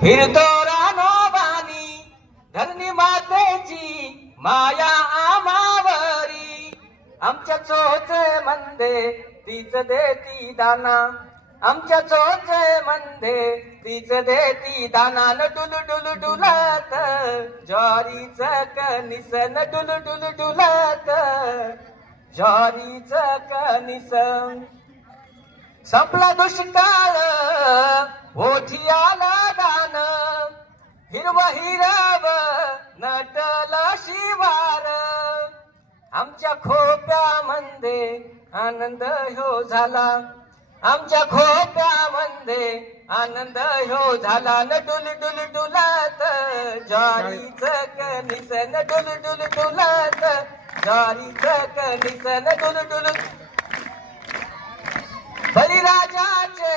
फिरतो रानोबानी धरणी मातेची माया आमावरी. आमच्या चोचे मंदे तीच देती दाना, आमच्या चोचे मंदे तीच देती दाना. न डुल डुल डुलत ज्वारीच कणिस, न डुल डुल डुलत ज्वारीच कणिस. संपला दुष्काळ ओठी आला दान, हिरव हिरव नटल शिवार. आमच्या खोप्यामध्ये आनंद ह्यो झाला, आमच्या खोप्यामध्ये आनंद ह्यो झाला. न डुल डुल डुलत ज्वारीच कणिस, न डुल डुल डुलत ज्वारीच कणिस, न डुल डुल. बळीराजाचे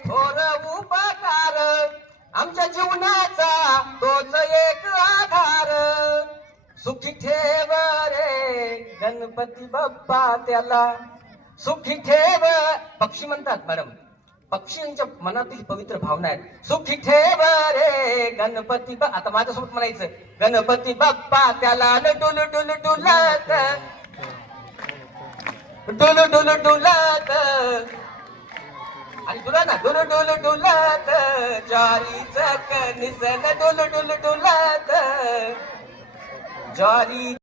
थोर उपकार, आमच्या जीवनाचा तोच एक आधार. सुखी ठेव रे गणपती बाप्पा त्याला, सुखी ठेव. पक्षी म्हणतात मॅडम, पक्षींच्या मनातील पवित्र भावना आहेत. सुखी ठेव रे गणपती आता माझ्यासोबत म्हणायचं, गणपती बाप्पा त्याला. न डुल डुल डुलत डुल डुल डुलत आणि तुला ना डुल डुल डुलत ज्वारीच कणिस, न डुल डुल डुलत ज्वारी.